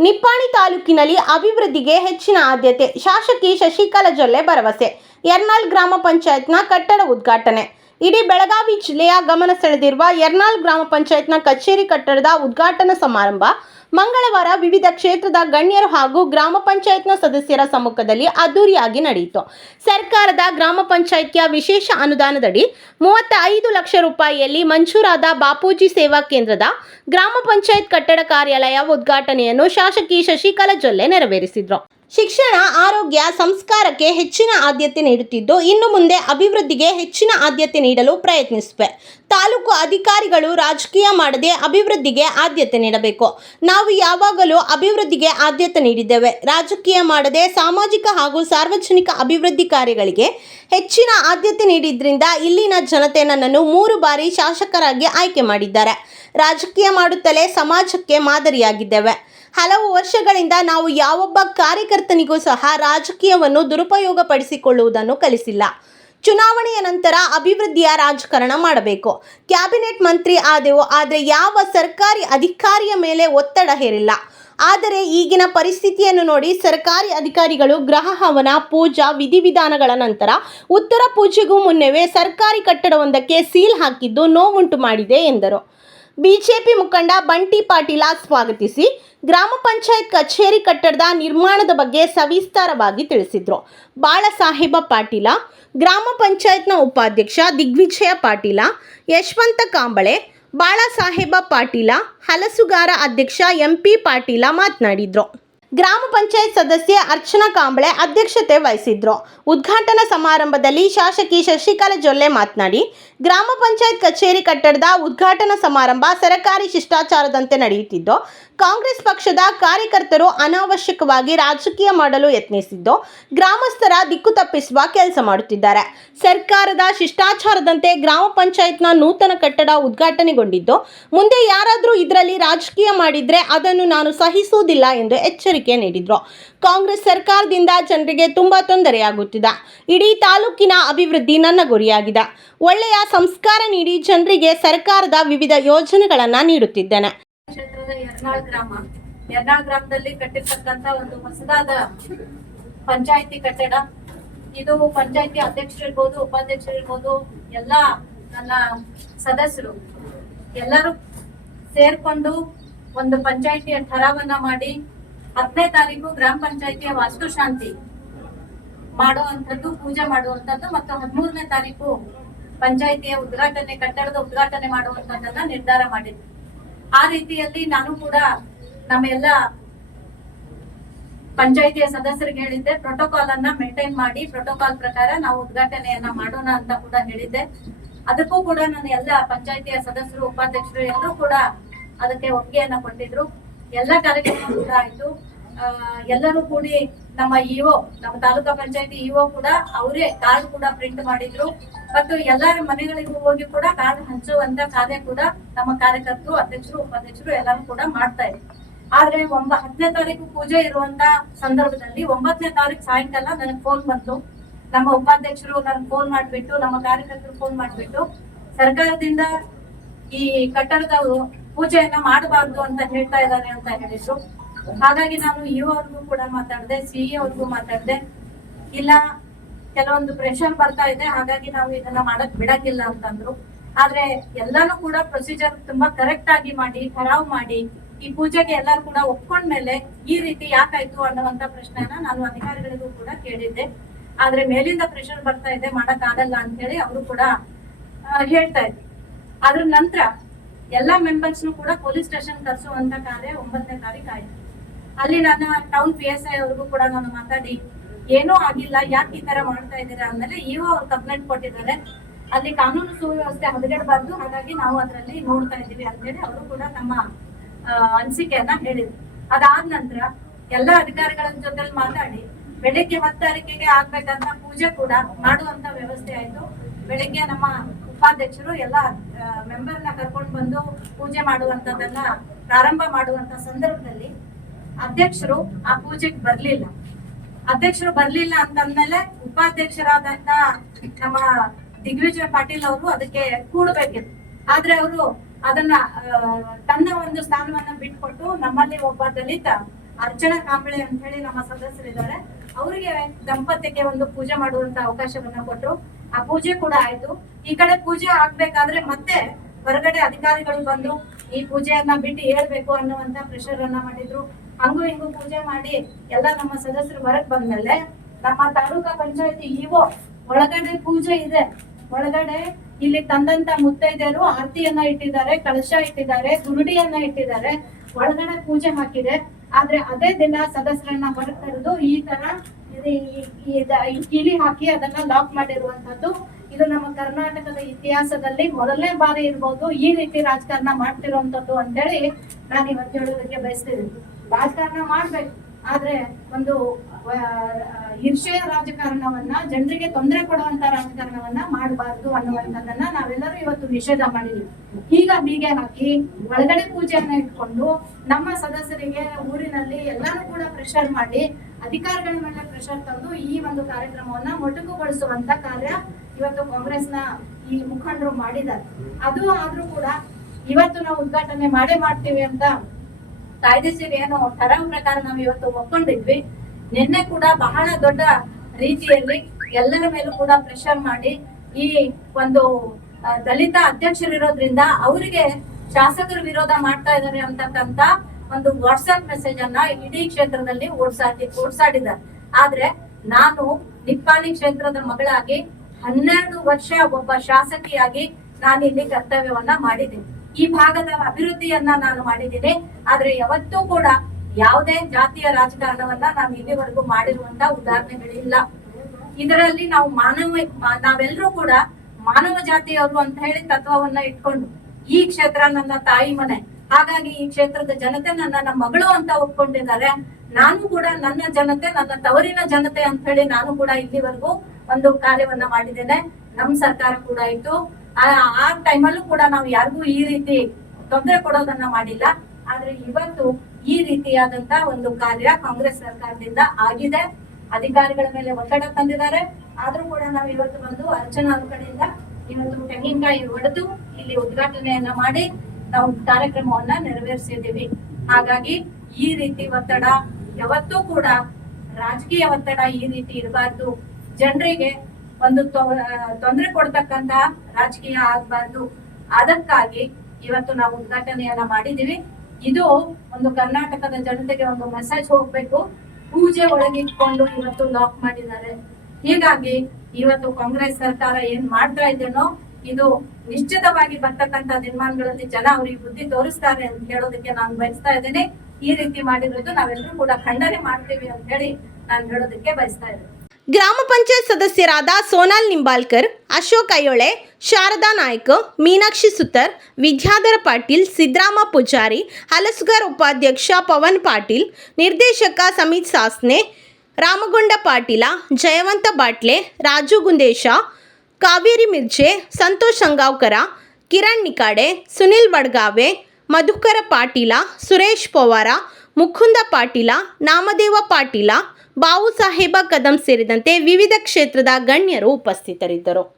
ನಿಪ್ಪಾಣಿ ತಾಲೂಕಿನಲ್ಲಿ ಅಭಿವೃದ್ಧಿಗೆ ಹೆಚ್ಚಿನ ಆದ್ಯತೆ. ಶಾಸಕಿ ಶಶಿಕಲಾ ಜೊಲ್ಲೆ ಭರವಸೆ. ಎರ್ನಾಲ್ ಗ್ರಾಮ ಪಂಚಾಯತ್ನ ಕಟ್ಟಡ ಉದ್ಘಾಟನೆ. ಇಡೀ ಬೆಳಗಾವಿ ಜಿಲ್ಲೆಯ ಗಮನ ಸೆಳೆದಿರುವ ಎರ್ನಾಲ್ ಗ್ರಾಮ ಪಂಚಾಯತ್ನ ಕಚೇರಿ ಕಟ್ಟಡದ ಉದ್ಘಾಟನಾ ಸಮಾರಂಭ ಮಂಗಳವಾರ ವಿವಿಧ ಕ್ಷೇತ್ರದ ಗಣ್ಯರು ಹಾಗೂ ಗ್ರಾಮ ಪಂಚಾಯತ್ನ ಸದಸ್ಯರ ಸಮ್ಮುಖದಲ್ಲಿ ಅದ್ದೂರಿಯಾಗಿ ನಡೆಯಿತು. ಸರ್ಕಾರದ ಗ್ರಾಮ ಪಂಚಾಯತ್ಯ ವಿಶೇಷ ಅನುದಾನದಡಿ ಮೂವತ್ತ ಐದು ಲಕ್ಷ ರೂಪಾಯಿಯಲ್ಲಿ ಮಂಜೂರಾದ ಬಾಪೂಜಿ ಸೇವಾ ಕೇಂದ್ರದ ಗ್ರಾಮ ಪಂಚಾಯತ್ ಕಟ್ಟಡ ಕಾರ್ಯಾಲಯ ಉದ್ಘಾಟನೆಯನ್ನು ಶಾಸಕಿ ಶಶಿಕಲಾ ಜೊಲ್ಲೆ ನೆರವೇರಿಸಿದ್ರು. ಶಿಕ್ಷಣ, ಆರೋಗ್ಯ, ಸಂಸ್ಕಾರಕ್ಕೆ ಹೆಚ್ಚಿನ ಆದ್ಯತೆ ನೀಡುತ್ತಿದ್ದು, ಇನ್ನು ಮುಂದೆ ಅಭಿವೃದ್ಧಿಗೆ ಹೆಚ್ಚಿನ ಆದ್ಯತೆ ನೀಡಲು ಪ್ರಯತ್ನಿಸುವೆ. ತಾಲೂಕು ಅಧಿಕಾರಿಗಳು ರಾಜಕೀಯ ಮಾಡದೆ ಅಭಿವೃದ್ಧಿಗೆ ಆದ್ಯತೆ ನೀಡಬೇಕು. ನಾವು ಯಾವಾಗಲೂ ಅಭಿವೃದ್ಧಿಗೆ ಆದ್ಯತೆ ನೀಡಿದ್ದೇವೆ. ರಾಜಕೀಯ ಮಾಡದೆ ಸಾಮಾಜಿಕ ಹಾಗೂ ಸಾರ್ವಜನಿಕ ಅಭಿವೃದ್ಧಿ ಕಾರ್ಯಗಳಿಗೆ ಹೆಚ್ಚಿನ ಆದ್ಯತೆ ನೀಡಿದ್ರಿಂದ ಇಲ್ಲಿನ ಜನತೆ ನನ್ನನ್ನು ಮೂರು ಬಾರಿ ಶಾಸಕರಾಗಿ ಆಯ್ಕೆ ಮಾಡಿದ್ದಾರೆ. ರಾಜಕೀಯ ಮಾಡುತ್ತಲೇ ಸಮಾಜಕ್ಕೆ ಮಾದರಿಯಾಗಿದ್ದೇವೆ. ಹಲವು ವರ್ಷಗಳಿಂದ ನಾವು ಯಾವೊಬ್ಬ ಕಾರ್ಯಕರ್ತನಿಗೂ ಸಹ ರಾಜಕೀಯವನ್ನು ದುರುಪಯೋಗಪಡಿಸಿಕೊಳ್ಳುವುದನ್ನು ಕಲಿಸಿಲ್ಲ. ಚುನಾವಣೆಯ ನಂತರ ಅಭಿವೃದ್ಧಿಯ ರಾಜಕಾರಣ ಮಾಡಬೇಕು. ಕ್ಯಾಬಿನೆಟ್ ಮಂತ್ರಿ ಆದೆವು, ಆದರೆ ಯಾವ ಸರ್ಕಾರಿ ಅಧಿಕಾರಿಯ ಮೇಲೆ ಒತ್ತಡ ಹೇರಿಲ್ಲ. ಆದರೆ ಈಗಿನ ಪರಿಸ್ಥಿತಿಯನ್ನು ನೋಡಿ ಸರ್ಕಾರಿ ಅಧಿಕಾರಿಗಳು ಗ್ರಹ ಹವನ, ಪೂಜಾ, ವಿಧಿವಿಧಾನಗಳ ನಂತರ ಉತ್ತರ ಪೂಜೆಗೂ ಮುನ್ನವೇ ಸರ್ಕಾರಿ ಕಟ್ಟಡವೊಂದಕ್ಕೆ ಸೀಲ್ ಹಾಕಿದ್ದು ನೋವುಂಟು ಮಾಡಿದೆ ಎಂದರು. ಬಿಜೆಪಿ ಮುಖಂಡ ಬಂಟಿ ಪಾಟೀಲ ಸ್ವಾಗತಿಸಿ ಗ್ರಾಮ ಪಂಚಾಯತ್ ಕಚೇರಿ ಕಟ್ಟಡದ ನಿರ್ಮಾಣದ ಬಗ್ಗೆ ಸವಿಸ್ತಾರವಾಗಿ ತಿಳಿಸಿದರು. ಬಾಳಸಾಹೇಬ ಪಾಟೀಲ, ಗ್ರಾಮ ಪಂಚಾಯತ್ನ ಉಪಾಧ್ಯಕ್ಷ ದಿಗ್ವಿಜಯ ಪಾಟೀಲ, ಯಶವಂತ ಕಾಂಬಳೆ, ಬಾಳಸಾಹೇಬ ಪಾಟೀಲ, ಹಲಸುಗಾರ ಅಧ್ಯಕ್ಷ ಎಂಪಿ ಪಾಟೀಲ ಮಾತನಾಡಿದರು. ಗ್ರಾಮ ಪಂಚಾಯತ್ ಸದಸ್ಯೆ ಅರ್ಚನಾ ಕಾಂಬಳೆ ಅಧ್ಯಕ್ಷತೆ ವಹಿಸಿದ್ರು. ಉದ್ಘಾಟನಾ ಸಮಾರಂಭದಲ್ಲಿ ಶಾಸಕಿ ಶಶಿಕಲಾ ಜೊಲ್ಲೆ ಮಾತನಾಡಿ, ಗ್ರಾಮ ಪಂಚಾಯತ್ ಕಚೇರಿ ಕಟ್ಟಡದ ಉದ್ಘಾಟನಾ ಸಮಾರಂಭ ಸರಕಾರಿ ಶಿಷ್ಟಾಚಾರದಂತೆ ನಡೆಯುತ್ತಿದ್ದು ಕಾಂಗ್ರೆಸ್ ಪಕ್ಷದ ಕಾರ್ಯಕರ್ತರು ಅನಾವಶ್ಯಕವಾಗಿ ರಾಜಕೀಯ ಮಾಡಲು ಯತ್ನಿಸಿದ್ದು, ಗ್ರಾಮಸ್ಥರ ದಿಕ್ಕು ತಪ್ಪಿಸುವ ಕೆಲಸ ಮಾಡುತ್ತಿದ್ದಾರೆ. ಸರ್ಕಾರದ ಶಿಷ್ಟಾಚಾರದಂತೆ ಗ್ರಾಮ ಪಂಚಾಯತ್ನ ನೂತನ ಕಟ್ಟಡ ಉದ್ಘಾಟನೆಗೊಂಡಿದ್ದು, ಮುಂದೆ ಯಾರಾದರೂ ಇದರಲ್ಲಿ ರಾಜಕೀಯ ಮಾಡಿದ್ರೆ ಅದನ್ನು ನಾನು ಸಹಿಸುವುದಿಲ್ಲ ಎಂದು ಎಚ್ಚರಿಕೆ ನೀಡಿದರು. ಕಾಂಗ್ರೆಸ್ ಸರ್ಕಾರದಿಂದ ಜನರಿಗೆ ತುಂಬಾ ತೊಂದರೆಯಾಗುತ್ತಿದೆ. ಇಡೀ ತಾಲೂಕಿನ ಅಭಿವೃದ್ಧಿ ನನ್ನ ಗುರಿಯಾಗಿದೆ. ಒಳ್ಳೆಯ ಸಂಸ್ಕಾರ ನೀಡಿ ಜನರಿಗೆ ಸರ್ಕಾರದ ವಿವಿಧ ಯೋಜನೆಗಳನ್ನು ನೀಡುತ್ತಿದ್ದೇನೆ. ಯರ್ನಾಳ್ ಗ್ರಾಮ. ಯರ್ನಾಳ್ ಗ್ರಾಮದಲ್ಲಿ ಕಟ್ಟಿರ್ತಕ್ಕಂತ ಒಂದು ಹೊಸದಾದ ಪಂಚಾಯತಿ ಕಟ್ಟಡ. ಇದು ಪಂಚಾಯತಿ ಅಧ್ಯಕ್ಷರು ಇರ್ಬೋದು ಉಪಾಧ್ಯಕ್ಷರು ಇರ್ಬೋದು ಎಲ್ಲ ನನ್ನ ಸದಸ್ಯರು ಎಲ್ಲರೂ ಸೇರ್ಕೊಂಡು ಒಂದು ಪಂಚಾಯತಿಯ ಠರವನ್ನ ಮಾಡಿ ಹತ್ತನೇ ತಾರೀಕು ಗ್ರಾಮ ಪಂಚಾಯತಿಯ ವಾಸ್ತುಶಾಂತಿ ಮಾಡುವಂಥದ್ದು, ಪೂಜೆ ಮಾಡುವಂಥದ್ದು ಮತ್ತು ಹದಿಮೂರನೇ ತಾರೀಕು ಪಂಚಾಯತಿಯ ಉದ್ಘಾಟನೆ, ಕಟ್ಟಡದ ಉದ್ಘಾಟನೆ ಮಾಡುವಂಥದ್ದನ್ನ ನಿರ್ಧಾರ ಮಾಡಿದ್ವಿ. ಆ ರೀತಿಯಲ್ಲಿ ನಾನು ಕೂಡ ನಮ್ಮೆಲ್ಲ ಪಂಚಾಯಿತಿಯ ಸದಸ್ಯರಿಗೆ ಹೇಳಿದ್ದೆ ಪ್ರೋಟೋಕಾಲ್ ಅನ್ನ ಮೇಂಟೈನ್ ಮಾಡಿ ಪ್ರೋಟೋಕಾಲ್ ಪ್ರಕಾರ ನಾವು ಉದ್ಘಾಟನೆಯನ್ನ ಮಾಡೋಣ ಅಂತ ಕೂಡ ಹೇಳಿದ್ದೆ. ಅದಕ್ಕೂ ಕೂಡ ನಾನು ಎಲ್ಲ ಪಂಚಾಯಿತಿಯ ಸದಸ್ಯರು, ಉಪಾಧ್ಯಕ್ಷರು ಎಲ್ಲರೂ ಕೂಡ ಅದಕ್ಕೆ ಒಪ್ಪಿಗೆಯನ್ನ ಕೊಟ್ಟಿದ್ರು. ಎಲ್ಲ ಕಾರ್ಯಕ್ರಮ ಕೂಡ ಆಯ್ತು. ಎಲ್ಲರೂ ಕೂಡಿ ನಮ್ಮ ಇಒ, ನಮ್ಮ ತಾಲೂಕಾ ಪಂಚಾಯತಿ ಇಒ ಕೂಡ ಅವರೇ ಕಾರ್ಡ್ ಕೂಡ ಪ್ರಿಂಟ್ ಮಾಡಿದ್ರು. ಮತ್ತು ಎಲ್ಲರ ಮನೆಗಳಿಗೂ ಹೋಗಿ ಕೂಡ ಕಾರ್ಡ್ ಹಂಚುವಂತ ಕಾರ್ಯ ಕೂಡ ನಮ್ಮ ಕಾರ್ಯಕರ್ತರು, ಅಧ್ಯಕ್ಷರು, ಉಪಾಧ್ಯಕ್ಷರು ಎಲ್ಲರೂ ಕೂಡ ಮಾಡ್ತಾ ಇದ್ರು. ಆದ್ರೆ ಒಂಬ, ಹತ್ತನೇ ತಾರೀಕು ಪೂಜೆ ಇರುವಂತ ಸಂದರ್ಭದಲ್ಲಿ ಒಂಬತ್ತನೇ ತಾರೀಕು ಸಾಯಂಕಾಲ ನನಗೆ ಫೋನ್ ಬಂತು. ನಮ್ಮ ಉಪಾಧ್ಯಕ್ಷರು ನನ್ ಫೋನ್ ಮಾಡ್ಬಿಟ್ಟು, ನಮ್ಮ ಕಾರ್ಯಕರ್ತರು ಫೋನ್ ಮಾಡ್ಬಿಟ್ಟು, ಸರ್ಕಾರದಿಂದ ಈ ಕಟ್ಟಡದ ಪೂಜೆಯನ್ನ ಮಾಡಬಾರ್ದು ಅಂತ ಹೇಳ್ತಾ ಇದ್ದಾರೆ ಅಂತ ಹೇಳಿದ್ರು. ಹಾಗಾಗಿ ನಾನು ಇಒ ಅವ್ರಿಗೂ ಕೂಡ ಮಾತಾಡಿದೆ ಸಿಇ ಅವ್ರಿಗೂ ಮಾತಾಡಿದೆ. ಇಲ್ಲ, ಕೆಲವೊಂದು ಪ್ರೆಷರ್ ಬರ್ತಾ ಇದೆ, ಹಾಗಾಗಿ ನಾವು ಇದನ್ನ ಮಾಡಕ್ ಬಿಡಕ್ಕಿಲ್ಲ ಅಂತಂದ್ರು. ಆದ್ರೆ ಎಲ್ಲಾನು ಕೂಡ ಪ್ರೊಸೀಜರ್ ತುಂಬಾ ಕರೆಕ್ಟ್ ಆಗಿ ಮಾಡಿ ಖರಾವ್ ಮಾಡಿ, ಈ ಪೂಜೆಗೆ ಎಲ್ಲರೂ ಕೂಡ ಒಪ್ಕೊಂಡ್ಮೇಲೆ ಈ ರೀತಿ ಯಾಕಾಯ್ತು ಅನ್ನುವಂತ ಪ್ರಶ್ನೆನ ನಾನು ಅಧಿಕಾರಿಗಳಿಗೂ ಕೂಡ ಕೇಳಿದ್ದೆ. ಆದ್ರೆ ಮೇಲಿಂದ ಪ್ರೆಷರ್ ಬರ್ತಾ ಇದೆ, ಮಾಡಕ್ ಆಗಲ್ಲ ಅಂತ ಹೇಳಿ ಅವರು ಕೂಡ ಹೇಳ್ತಾ ಇದ್ರು. ಅದ್ರ ನಂತರ ಎಲ್ಲಾ ಮೆಂಬರ್ಸ್ ಕೂಡ ಪೊಲೀಸ್ ಸ್ಟೇಷನ್ ಕರ್ಸುವಂತ ಕಾರ್ಯ ಒಂಬತ್ತನೇ ತಾರೀಕು ಆಯ್ತು. ಅಲ್ಲಿ ನಾನು ಟೌನ್ ಪಿ ಎಸ್ ಐ ಅವ್ರಿಗೂ ಕೂಡ ನಾನು ಮಾತಾಡಿ, ಏನೂ ಆಗಿಲ್ಲ, ಯಾಕೆ ಈ ತರ ಮಾಡ್ತಾ ಇದ್ದೀರಾ? ಅಂದ್ಮೇಲೆ ಇವು ಅವ್ರು ಕಂಪ್ಲೇಂಟ್ ಕೊಟ್ಟಿದ್ದಾರೆ. ಅಲ್ಲಿ ಕಾನೂನು ಸುವ್ಯವಸ್ಥೆ ಹದಗೆಡಬಾರ್ದು ಹಾಗಾಗಿ ನಾವು ಅದರಲ್ಲಿ ನೋಡ್ತಾ ಇದ್ದೀವಿ ಅಂತೇಳಿ ಅವರು ಕೂಡ ತಮ್ಮ ಅನಿಸಿಕೆಯನ್ನ ಹೇಳಿದ್ರು. ಅದಾದ ನಂತರ ಎಲ್ಲ ಅಧಿಕಾರಿಗಳ ಜೊತೆ ಮಾತಾಡಿ, ಬೆಳಿಗ್ಗೆ ಹತ್ತು ತಾರೀಕಿಗೆ ಆಗ್ಬೇಕಂತ ಪೂಜೆ ಕೂಡ ಮಾಡುವಂತ ವ್ಯವಸ್ಥೆ ಆಯ್ತು. ಬೆಳಿಗ್ಗೆ ನಮ್ಮ ಉಪಾಧ್ಯಕ್ಷರು ಎಲ್ಲ ಮೆಂಬರ್ನ ಕರ್ಕೊಂಡು ಬಂದು ಪೂಜೆ ಮಾಡುವಂತದನ್ನ ಪ್ರಾರಂಭ ಮಾಡುವಂತ ಸಂದರ್ಭದಲ್ಲಿ ಅಧ್ಯಕ್ಷರು ಆ ಪೂಜೆಗೆ ಬರ್ಲಿಲ್ಲ. ಅಧ್ಯಕ್ಷರು ಬರ್ಲಿಲ್ಲ ಅಂತಂದ್ಮೇಲೆ ಉಪಾಧ್ಯಕ್ಷರಾದಂತ ನಮ್ಮ ದಿಗ್ವಿಜಯ ಪಾಟೀಲ್ ಅವರು ಅದಕ್ಕೆ ಕೂಡ್ಬೇಕಿತ್ತು. ಆದ್ರೆ ಅವರು ಅದನ್ನ ತನ್ನ ಒಂದು ಸ್ಥಾನವನ್ನ ಬಿಟ್ಕೊಟ್ಟು ನಮ್ಮಲ್ಲಿ ಒಬ್ಬ ದಲಿತ ಅರ್ಚನಾ ಕಾಂಬಳೆ ಅಂತ ಹೇಳಿ ನಮ್ಮ ಸದಸ್ಯರಿದ್ದಾರೆ. ಅವರಿಗೆ ದಂಪತಿಗೆ ಒಂದು ಪೂಜೆ ಮಾಡುವಂತ ಅವಕಾಶವನ್ನ ಕೊಟ್ಟರು ಆ ಪೂಜೆ ಕೂಡ ಆಯ್ತು. ಈ ಕಡೆ ಪೂಜೆ ಆಗ್ಬೇಕಾದ್ರೆ ಮತ್ತೆ ಹೊರಗಡೆ ಅಧಿಕಾರಿಗಳು ಬಂದು ಈ ಪೂಜೆಯನ್ನ ಬಿಟ್ಟು ಹೇಳ್ಬೇಕು ಅನ್ನುವಂತ ಪ್ರೆಷರ್ ಅನ್ನ ಮಾಡಿದ್ರು. ಹಂಗು ಹಿಂಗು ಪೂಜೆ ಮಾಡಿ ಎಲ್ಲ ನಮ್ಮ ಸದಸ್ಯರು ಹೊರಗ್ ಬಂದ್ಮೇಲೆ ನಮ್ಮ ತಾಲೂಕಾ ಪಂಚಾಯತಿ ಇಒ ಒಳಗಡೆ ಪೂಜೆ ಇದೆ. ಒಳಗಡೆ ಇಲ್ಲಿ ತಂದಂತ ಮುತ್ತೈದೆಯರು ಆರತಿಯನ್ನ ಇಟ್ಟಿದ್ದಾರೆ, ಕಳಶ ಇಟ್ಟಿದ್ದಾರೆ, ಗುರುಡಿಯನ್ನ ಇಟ್ಟಿದ್ದಾರೆ, ಒಳಗಡೆ ಪೂಜೆ ಹಾಕಿದೆ. ಆದ್ರೆ ಅದೇ ದಿನ ಸದಸ್ಯರನ್ನ ಹೊರಗೆ ಕರೆದು ಈ ತರ ಕೀಲಿ ಹಾಕಿ ಅದನ್ನ ಲಾಕ್ ಮಾಡಿರುವಂತದ್ದು. ಇದು ನಮ್ಮ ಕರ್ನಾಟಕದ ಇತಿಹಾಸದಲ್ಲಿ ಮೊದಲನೇ ಬಾರಿ ಇರ್ಬೋದು ಈ ರೀತಿ ರಾಜಕಾರಣ ಮಾಡ್ತಿರುವಂತದ್ದು ಅಂತೇಳಿ ನಾನು ಇವತ್ತು ಹೇಳೋದಕ್ಕೆ ಬಯಸ್ತೀನಿ ರಾಜಕಾರಣ ಮಾಡ್ಬೇಕು. ಆದ್ರೆ ಒಂದು ಈರ್ಷೆಯ ರಾಜಕಾರಣವನ್ನ, ಜನರಿಗೆ ತೊಂದರೆ ಕೊಡುವಂತ ರಾಜಕಾರಣವನ್ನ ಮಾಡಬಾರ್ದು ಅನ್ನುವಂಥದ್ದನ್ನ ನಾವೆಲ್ಲರೂ ಇವತ್ತು ನಿಷೇಧ ಮಾಡಿದ್ವಿ. ಈಗ ಬೀಗೆ ಹಾಕಿ ಒಳಗಡೆ ಪೂಜೆಯನ್ನ ಇಟ್ಕೊಂಡು ನಮ್ಮ ಸದಸ್ಯರಿಗೆ ಊರಿನಲ್ಲಿ ಎಲ್ಲಾನು ಕೂಡ ಪ್ರೆಷರ್ ಮಾಡಿ ಅಧಿಕಾರಿಗಳ ಮೇಲೆ ಪ್ರೆಷರ್ ತಂದು ಈ ಒಂದು ಕಾರ್ಯಕ್ರಮವನ್ನ ಮೊಟಕುಗೊಳಿಸುವಂತ ಕಾರ್ಯ ಇವತ್ತು ಕಾಂಗ್ರೆಸ್ನ ಈ ಮುಖಂಡರು ಮಾಡಿದ್ದಾರೆ. ಅದು ಆದ್ರೂ ಕೂಡ ಇವತ್ತು ನಾವು ಉದ್ಘಾಟನೆ ಮಾಡೇ ಮಾಡ್ತೀವಿ ಅಂತ ಕಾಯ್ದೆಸರಿ ಏನೋ ಠರಾವ್ ಪ್ರಕಾರ ನಾವು ಇವತ್ತು ಒಪ್ಕೊಂಡಿದ್ವಿ. ನಿನ್ನೆ ಕೂಡ ಬಹಳ ದೊಡ್ಡ ರೀತಿಯಲ್ಲಿ ಎಲ್ಲರ ಮೇಲೂ ಕೂಡ ಪ್ರೆಷರ್ ಮಾಡಿ ಈ ಒಂದು ದಲಿತ ಅಧ್ಯಕ್ಷರಿರೋದ್ರಿಂದ ಅವರಿಗೆ ಶಾಸಕರು ವಿರೋಧ ಮಾಡ್ತಾ ಇದಾರೆ ಅಂತಕ್ಕಂತ ಒಂದು ವಾಟ್ಸ್ಆಪ್ ಮೆಸೇಜ್ ಅನ್ನ ಇಡೀ ಕ್ಷೇತ್ರದಲ್ಲಿ ಓಡ್ಸಾಡಿ ಓಡ್ಸಾಡಿದ್ದಾರೆ. ಆದ್ರೆ ನಾನು ನಿಪ್ಪಾಣಿ ಕ್ಷೇತ್ರದ ಮಗಳಾಗಿ ಹನ್ನೆರಡು ವರ್ಷ ಒಬ್ಬ ಶಾಸಕಿಯಾಗಿ ನಾನು ಇಲ್ಲಿ ಕರ್ತವ್ಯವನ್ನ ಮಾಡಿದ್ದೀನಿ. ಈ ಭಾಗದ ಅಭಿವೃದ್ಧಿಯನ್ನ ನಾನು ಮಾಡಿದ್ದೀನಿ. ಆದ್ರೆ ಯಾವತ್ತೂ ಕೂಡ ಯಾವುದೇ ಜಾತಿಯ ರಾಜಕಾರಣವನ್ನ ನಾನು ಇಲ್ಲಿವರೆಗೂ ಮಾಡಿರುವಂತ ಉದಾಹರಣೆಗಳಿಲ್ಲ. ಇದರಲ್ಲಿ ನಾವು ಮಾನವ, ನಾವೆಲ್ಲರೂ ಕೂಡ ಮಾನವ ಜಾತಿಯವರು ಅಂತ ಹೇಳಿ ತತ್ವವನ್ನ ಇಟ್ಕೊಂಡು ಈ ಕ್ಷೇತ್ರ ನನ್ನ ತಾಯಿ ಮನೆ, ಹಾಗಾಗಿ ಈ ಕ್ಷೇತ್ರದ ಜನತೆ ನನ್ನ ನಮ್ಮ ಮಗಳು ಅಂತ ಒಪ್ಕೊಂಡಿದ್ದಾರೆ. ನಾನು ಕೂಡ ನನ್ನ ಜನತೆ, ನನ್ನ ತವರಿನ ಜನತೆ ಅಂತ ಹೇಳಿ ನಾನು ಕೂಡ ಇಲ್ಲಿವರೆಗೂ ಒಂದು ಕಾರ್ಯವನ್ನ ಮಾಡಿದ್ದೇನೆ. ನಮ್ ಸರ್ಕಾರ ಕೂಡ ಇತ್ತು ಆ ಟೈಮಲ್ಲೂ ಕೂಡ ನಾವು ಯಾರಿಗೂ ಈ ರೀತಿ ತೊಂದರೆ ಕೊಡೋದನ್ನ ಮಾಡಿಲ್ಲ. ಆದ್ರೆ ಇವತ್ತು ಈ ರೀತಿಯಾದಂತ ಒಂದು ಕಾರ್ಯ ಕಾಂಗ್ರೆಸ್ ಸರ್ಕಾರದಿಂದ ಆಗಿದೆ. ಅಧಿಕಾರಿಗಳ ಮೇಲೆ ಒತ್ತಡ ತಂದಿದ್ದಾರೆ. ಆದ್ರೂ ಕೂಡ ನಾವು ಇವತ್ತು ಬಂದು ಅರ್ಚನಾ ಕಡೆಯಿಂದ ಇವತ್ತು ತೆಂಗಿನಕಾಯಿ ಹೊಡೆದು ಇಲ್ಲಿ ಉದ್ಘಾಟನೆಯನ್ನ ಮಾಡಿ ನಾವು ಕಾರ್ಯಕ್ರಮವನ್ನ ನೆರವೇರಿಸಿದ್ದೀವಿ. ಹಾಗಾಗಿ ಈ ರೀತಿ ಒತ್ತಡ ಯಾವತ್ತೂ ಕೂಡ ರಾಜಕೀಯ ಒತ್ತಡ ಈ ರೀತಿ ಇರಬಾರ್ದು. ಜನರಿಗೆ ಒಂದು ತೊಂದರೆ ಕೊಡ್ತಕ್ಕಂತ ರಾಜಕೀಯ ಆಗ್ಬಾರ್ದು. ಅದಕ್ಕಾಗಿ ಇವತ್ತು ನಾವು ಉದ್ಘಾಟನೆಯನ್ನ ಮಾಡಿದೀವಿ ಇದು ಒಂದು ಕರ್ನಾಟಕದ ಜನತೆಗೆ ಒಂದು ಮೆಸೇಜ್ ಹೋಗ್ಬೇಕು. ಪೂಜೆ ಒಳಗಿಟ್ಕೊಂಡು ಇವತ್ತು ಲಾಕ್ ಮಾಡಿದ್ದಾರೆ. ಹೀಗಾಗಿ ಇವತ್ತು ಕಾಂಗ್ರೆಸ್ ಸರ್ಕಾರ ಏನ್ ಮಾಡ್ತಾ ಇದ್ದೇನೋ, ಇದು ನಿಶ್ಚಿತವಾಗಿ ಬರ್ತಕ್ಕಂತ ನಿರ್ಮಾಣಗಳಲ್ಲಿ ಜನ ಅವ್ರಿಗೆ ಬುದ್ಧಿ ತೋರಿಸ್ತಾರೆ ಅಂತ ಹೇಳೋದಕ್ಕೆ ನಾನು ಬಯಸ್ತಾ ಇದ್ದೇನೆ. ಈ ರೀತಿ ಮಾಡಿರೋದು ನಾವೆಲ್ಲರೂ ಕೂಡ ಖಂಡನೆ ಮಾಡ್ತೀವಿ ಅಂತ ಹೇಳಿ ನಾನು ಹೇಳೋದಕ್ಕೆ ಬಯಸ್ತಾ ಇದ್ದೇನೆ. ಗ್ರಾಮ ಪಂಚಾಯತ್ ಸದಸ್ಯರಾದ ಸೋನಾಲ್ ನಿಂಬಾಲ್ಕರ್ ಅಶೋಕ್ ಅಯೋಳೆ ಶಾರದಾ ನಾಯ್ಕ ಮೀನಾಕ್ಷಿ ಸುತರ್ ವಿದ್ಯಾಧರ ಪಾಟೀಲ್ ಸಿದ್ರಾಮ ಪೂಜಾರಿ ಹಲಸುಗರ್ ಉಪಾಧ್ಯಕ್ಷ ಪವನ್ ಪಾಟೀಲ್ ನಿರ್ದೇಶಕ ಸಮಿತ್ ಸಾಸ್ನೆ ರಾಮಗೊಂಡ ಪಾಟೀಲ ಜಯವಂತ ಬಾಟ್ಲೆ ರಾಜು ಗುಂದೇಶ ಕಾವೇರಿ ಮಿರ್ಜೆ ಸಂತೋಷ್ ಸಂಗಾವ್ಕರ ಕಿರಣ್ ನಿಕಾಡೆ ಸುನಿಲ್ ಬಡ್ಗಾವೆ ಮಧುಕರ ಪಾಟೀಲ ಸುರೇಶ್ ಪವಾರ ಮುಕುಂದ ಪಾಟೀಲ ನಾಮದೇವ ಪಾಟೀಲ ಬಾವು ಸಾಹೇಬ ಕದಂ ಸೇರಿದಂತೆ ವಿವಿಧ ಕ್ಷೇತ್ರದ ಗಣ್ಯರು ಉಪಸ್ಥಿತರಿದ್ದರು.